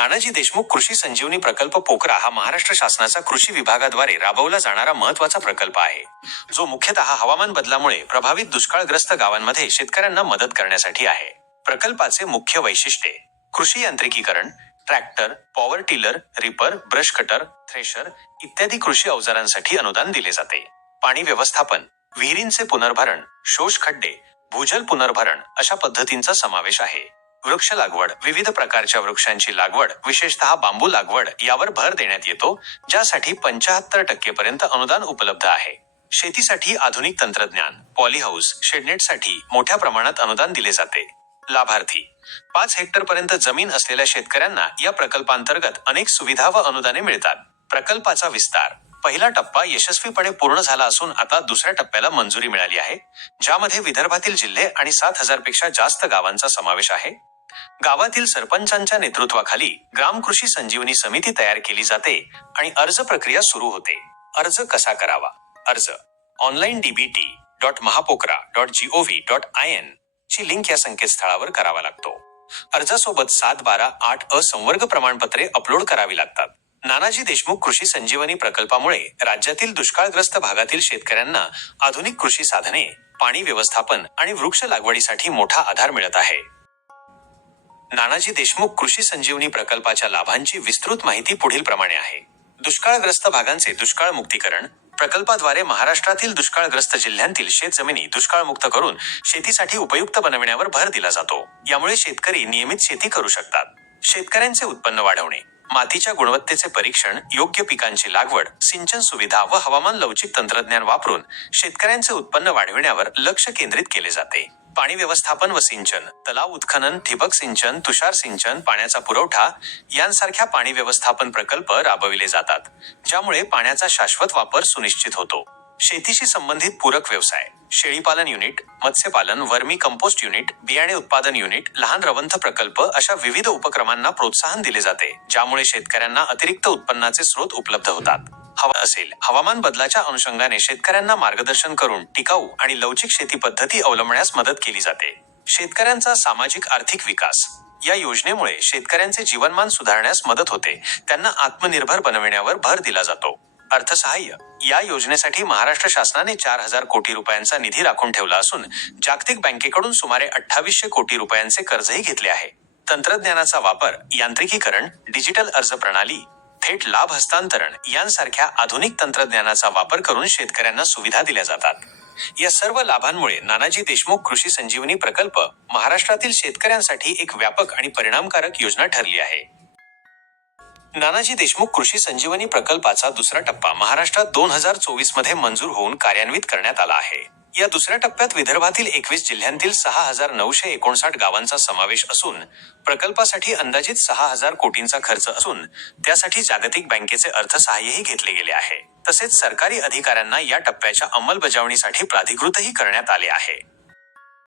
नानाजी देशमुख कृषी संजीवनी प्रकल्प पोकरा हा महाराष्ट्र शासनाचा कृषी विभागाद्वारे राबवला जाणारा महत्त्वाचा प्रकल्प आहे. जो मुख्यतः हवामान बदलामुळे प्रभावित दुष्काळग्रस्त गावांमध्ये शेतकऱ्यांना मदत करण्यासाठी आहे. प्रकल्पाचे मुख्य वैशिष्ट्ये. कृषी यांत्रिकीकरण tractor power tiller reaper brush cutter thresher इत्यादी कृषी अवजारांसाठी अनुदान दिले जाते. पाणी व्यवस्थापन विहिरींचे पुनर्भरण शोष खड्डे भूजल पुनर्भरण अशा पद्धतींचा समावेश आहे. वृक्ष लागवड. विविध प्रकारच्या वृक्षांची लागवड विशेषतः बांबू लागवड यावर भर देण्यात येतो ज्यासाठी पंचाहत्तर टक्के पर्यंत अनुदान उपलब्ध आहे. शेतीसाठी आधुनिक तंत्रज्ञान पॉलीहाऊस शेडनेटसाठी मोठ्या प्रमाणात अनुदान दिले जाते. लाभार्थी. पाच हेक्टर पर्यंत जमीन असलेल्या शेतकऱ्यांना या प्रकल्पांतर्गत अनेक सुविधा व अनुदाने मिळतात. प्रकल्पाचा विस्तार. पहिला टप्पा यशस्वीपणे पूर्ण झाला असून आता दुसऱ्या टप्प्याला मंजुरी मिळाली आहे ज्यामध्ये विदर्भातील जिल्हे आणि सात हजारपेक्षा जास्त गावांचा समावेश आहे. गावातील सरपंचांच्या नेतृत्वाखाली ग्राम कृषी संजीवनी समिती तयार केली जाते आणि अर्ज प्रक्रिया सुरू होते. अर्ज कसा करावा? अर्ज online DBT dot Mahapocra dot G O V dot I N ची लिंक या संकेतस्थळावर करावा लागतो. अर्जासोबत सात बारा आठ अ संवर्ग प्रमाणपत्रे अपलोड करावी लागतात. नानाजी देशमुख कृषी संजीवनी प्रकल्पामुळे राज्यातील दुष्काळग्रस्त भागातील शेतकऱ्यांना आधुनिक कृषी साधने पाणी व्यवस्थापन आणि वृक्ष लागवडीसाठी मोठा आधार मिळत आहे. नानाजी देशमुख कृषी संजीवनी प्रकल्पाच्या लाभांची विस्तृत माहिती पुढील प्रमाणे आहे. दुष्काळग्रस्त भागांचे दुष्काळ मुक्तीकरण प्रकल्पाद्वारे महाराष्ट्रातील दुष्काळग्रस्त जिल्ह्यांतील शेतजमिनी दुष्काळमुक्त करून शेतीसाठी उपयुक्त बनविण्यावर भर दिला जातो. यामुळे शेतकरी नियमित शेती करू शकतात. शेतकऱ्यांचे उत्पन्न वाढवणे मातीच्या गुणवत्तेचे परीक्षण योग्य पिकांची लागवड सिंचन सुविधा व हवामान लवचिक तंत्रज्ञान वापरून शेतकऱ्यांचे उत्पन्न वाढविण्यावर लक्ष केंद्रित केले जाते. पाणी व्यवस्थापन व सिंचन तलाव उत्खनन ठिबक सिंचन तुषार सिंचन पाण्याचा पुरवठा यांसारख्या पाणी व्यवस्थापन प्रकल्प राबविले जातात ज्यामुळे पाण्याचा शाश्वत वापर सुनिश्चित होतो. शेतीशी संबंधित पूरक व्यवसाय शेळीपालन युनिट मत्स्यपालन वर्मी कंपोस्ट युनिट बियाणे उत्पादन युनिट लहान रवंथ प्रकल्प अशा विविध उपक्रमांना प्रोत्साहन दिले जाते ज्यामुळे शेतकऱ्यांना अतिरिक्त उत्पन्नाचे स्रोत उपलब्ध होतात. हवा असेल. हवामान बदलाच्या अनुषंगाने शेतकऱ्यांना मार्गदर्शन करून टिकाऊ आणि लवचिक शेती पद्धती अवलंबण्यास मदत केली जाते. शेतकऱ्यांचा सामाजिक आर्थिक विकास. या योजनेमुळे शेतकऱ्यांचे जीवनमान सुधारण्यास मदत होते. त्यांना आत्मनिर्भर बनविण्यावर भर दिला जातो. अर्थसहाय्य. या योजनेसाठी महाराष्ट्र शासनाने चार हजार कोटी रुपयांचा निधी राखून ठेवला असून जागतिक बँकेकडून सुमारे अठ्ठावीसशे कोटी रुपयांचे कर्जही घेतले आहे. तंत्रज्ञानाचा वापर यांत्रिकीकरण डिजिटल अर्ज प्रणाली थेट लाभ हस्तांतरण यांसारख्या आधुनिक तंत्रज्ञानाचा वापर करून शेतकऱ्यांना सुविधा दिल्या जातात. या सर्व लाभांमुळे नानाजी देशमुख कृषी संजीवनी प्रकल्प महाराष्ट्रातील शेतकऱ्यांसाठी एक व्यापक आणि परिणामकारक योजना ठरली आहे. नानाजी देशमुख कृषी संजीवनी प्रकल्पाचा दुसरा टप्पा महाराष्ट्रात दोन हजार चोवीसमध्ये मंजूर होऊन कार्यान्वित करण्यात आला आहे. या दुसऱ्या टप्प्यात विदर्भातील एकवीस जिल्ह्यांतील सहा हजार नऊशे एकोणसाठ गावांचा समावेश असून प्रकल्पासाठी अंदाजित सहा हजार कोटींचा खर्च असून त्यासाठी जागतिक बँकेचे अर्थसहाय्यही घेतले गेले आहे. तसेच सरकारी अधिकाऱ्यांना या टप्प्याच्या अंमलबजावणीसाठी प्राधिकृतही करण्यात आले आहे.